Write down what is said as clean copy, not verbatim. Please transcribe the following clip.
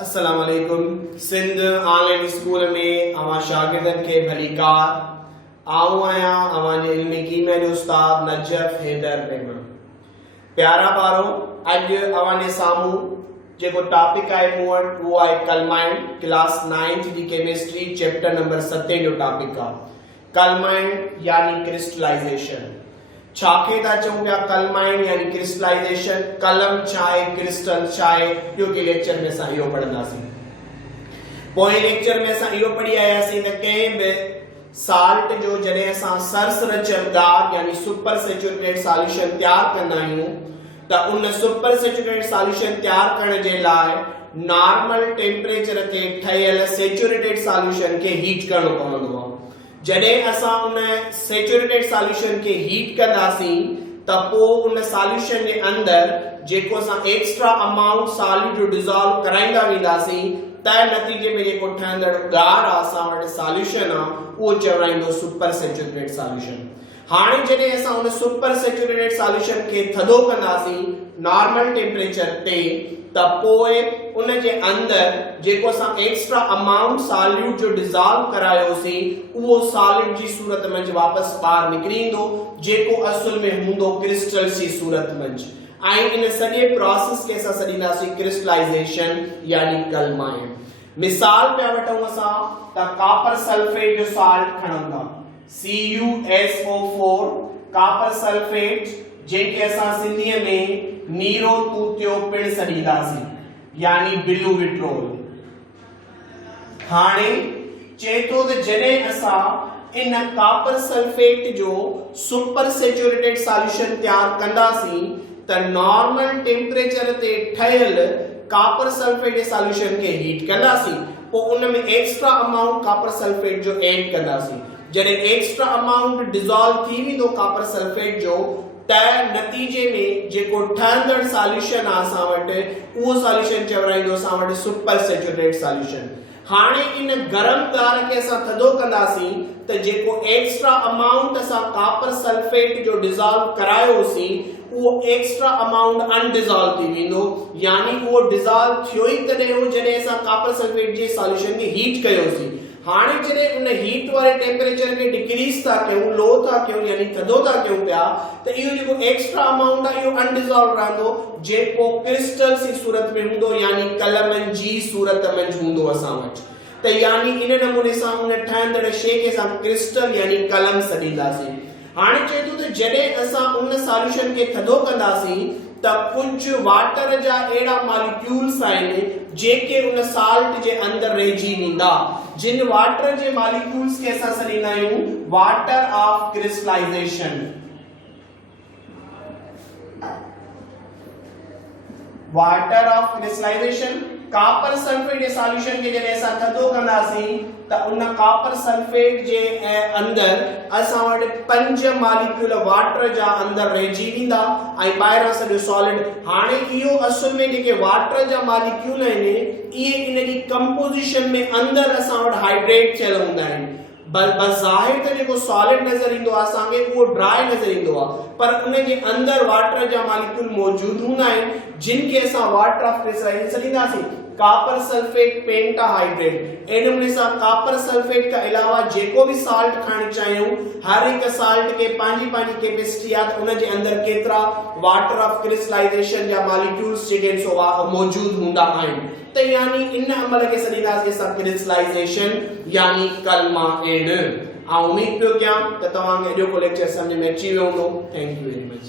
अस्सलाम वालेकुम। Sindh online school में अवां शागिर्दनि खे भलीकार। आऊं आहियां अवांजे इल्मी कीमे जो उस्ताद नजफ हैदर बेगम। प्यारा ॿारो, अॼु अवांजे साम्हूं जेको टॉपिक आहे मूं वटि उहो आहे कलमाइन। क्लास 9th जी केमिस्ट्री चैप्टर नंबर 7 जो टॉपिक आहे कलमाइन यानी क्रिस्टलाइजेशन। छाखे था चऊं पिया कलमाइन यानी क्रिस्टलाइजेशन? कलम चाहे क्रिस्टल चाहे ॿियो लेक्चर में असां इहो पढ़ंदासीं। पोइ लेक्चर में असां इहो पढ़ी आयासीं त कंहिं बि साल्ट जो जॾहिं असां सरसरचरदार यानी सुपर सैचुरेटेड सॉल्यूशन तैयार कंदा आहियूं त उन सुपर सैचुरेटेड सॉल्यूशन तैयार करण जे लाइ नॉर्मल टेम्परेचर ते ठहियल सैचुरेटेड सॉल्यूशन खे हीट करणो पवंदो आहे। जॾहिं असां उन सैचुरेटेड सॉल्यूशन खे हीट कंदासीं त पोइ उन सॉल्यूशन जे अंदर जेको असां एक्स्ट्रा अमाउंट सॉलिड जो डिसॉल्व कराईंदा वेंदासीं त नतीजे में जेको ठहंदड़ गाढ़ आहे असां वटि सॉल्यूशन आहे उहो चवराईंदो सुपर सैचुरेटेड सॉल्यूशन। हाणे जॾहिं असां उन सुपर सैचुरेटेड सॉल्यूशन खे थधो कंदासीं नॉर्मल टेम्परेचर ते त पोइ उन जे अंदर जेको असां एक्स्ट्रा अमाउंट सॉल्यूट जो डिसॉल्व करायोसीं उहो सॉलिड जी सूरत में वापस ॿाहिरि निकिरी ईंदो जेको असुल में हूंदो क्रिस्टल जी सूरत में। ऐं इन सॼे प्रोसेस खे असां सॾींदासीं क्रिस्टलाइजेशन यानी कलमाइन। मिसाल पिया वठूं असां त कॉपर सल्फेट जो साल्ट खणूं था CuSO4 कॉपर सल्फेट जेके असां सिंधीअ में नीरो तूतियो पिण सॾींदासीं यानी बिलू विट्रोल। हाणे चए थो त जॾहिं असां इन कॉपर सल्फेट जो सुपर सैचुरेटेड सॉल्यूशन तैयार कंदासीं त नॉर्मल टेम्परेचर ते ठहियल कॉपर सल्फेट जे सॉल्यूशन खे हीट कंदासीं। पोइ उन में एक्स्ट्रा अमाउंट कॉपर सल्फेट जो ऐड कंदासीं। जॾहिं एक्स्ट्रा अमाउंट डिसॉल्व थी वेंदो कॉपर सल्फेट जो त नतीजे में जेको ठहंदड़ सॉल्यूशन आहे असां वटि उहो सॉल्यूशन चवराईंदो असां वटि सुपर सैचुरेटेड सॉल्यूशन। हाणे इन गरम गार खे असां थधो कंदासीं त जेको एक्स्ट्रा अमाउंट असां कॉपर सल्फेट जो डिसॉल्व करायोसीं उहो एक्स्ट्रा अमाउंट अनडिसॉल्व थी वेंदो यानी उहो डिसॉल्व थियो ई तॾहिं हो जॾहिं असां कॉपर सल्फेट जे सॉल्यूशन खे हीट कयोसीं। हाणे जॾहिं उन हीट वारे टेम्परेचर खे डिक्रीज था कयूं लो था कयूं यानी थधो था कयूं पिया त इहो जेको एक्स्ट्रा अमाउंट आहे इहो अनडिसॉल्व रहंदो जेको क्रिस्टल जी सूरत में हूंदो यानी कलमनि जी सूरत में हूंदो असां वटि। त यानी इन नमूने सां उन ठहंदड़ शइ खे असां क्रिस्टल यानी कलम सॾींदासीं। हाणे चए थो त जॾहिं असां उन सॉल्यूशन खे थधो कंदासीं त कुझु वाटर जा अहिड़ा मॉलिक्यूल्स आहिनि जेके उन साल्ट जे अंदर रहिजी वेंदा। जिन वाटर जे मॉलिक्यूल्स के असां सॾींदा आहियूं water of crystallization. Water of crystallization copper sulphate जे सॉल्यूशन के जॾहिं असां थधो कंदासीं त उन कॉपर सल्फेट जे अंदर असां वटि 5 मॉलिक्यूल वाटर जा अंदर रहिजी वेंदा ऐं ॿाहिरां सॼो सॉलिड। हाणे इहो असुल में जेके वाटर जा मॉलिक्यूल आहिनि इहे इन जी कंपोजिशन में अंदर असां वटि हाइड्रेट थियल हूंदा आहिनि। बज़ाहिर त जेको सॉलिड नज़र ईंदो आहे असांखे उहो ड्राई नज़र ईंदो आहे पर उन जे अंदर वाटर जा मॉलिक्यूल मौजूद हूंदा आहिनि जिन खे असां वाटर ऑफ क्रिस्टलाइजेशन सॾींदासीं कॉपर सल्फेट पेंटाहाइड्रेट। इन नमूने सां कॉपर सल्फेट खां अलावा जेको भी साल्ट खणण चाहियूं हर एक साल्ट के पंहिंजी कैपेसिटी आहे त उन जे अंदर केतिरा वाटर ऑफ क्रिस्टलाइजेशन जा मॉलिक्यूल्स जेके मौजूद हूंदा आहिनि। त यानी इन अमल खे सॾींदासीं असां क्रिस्टलाइजेशन यानी कलमाइन। उम्मीद पियो कयां त तव्हांखे अॼोको लेक्चर समझ में अची वियो हूंदो। Thank you very much.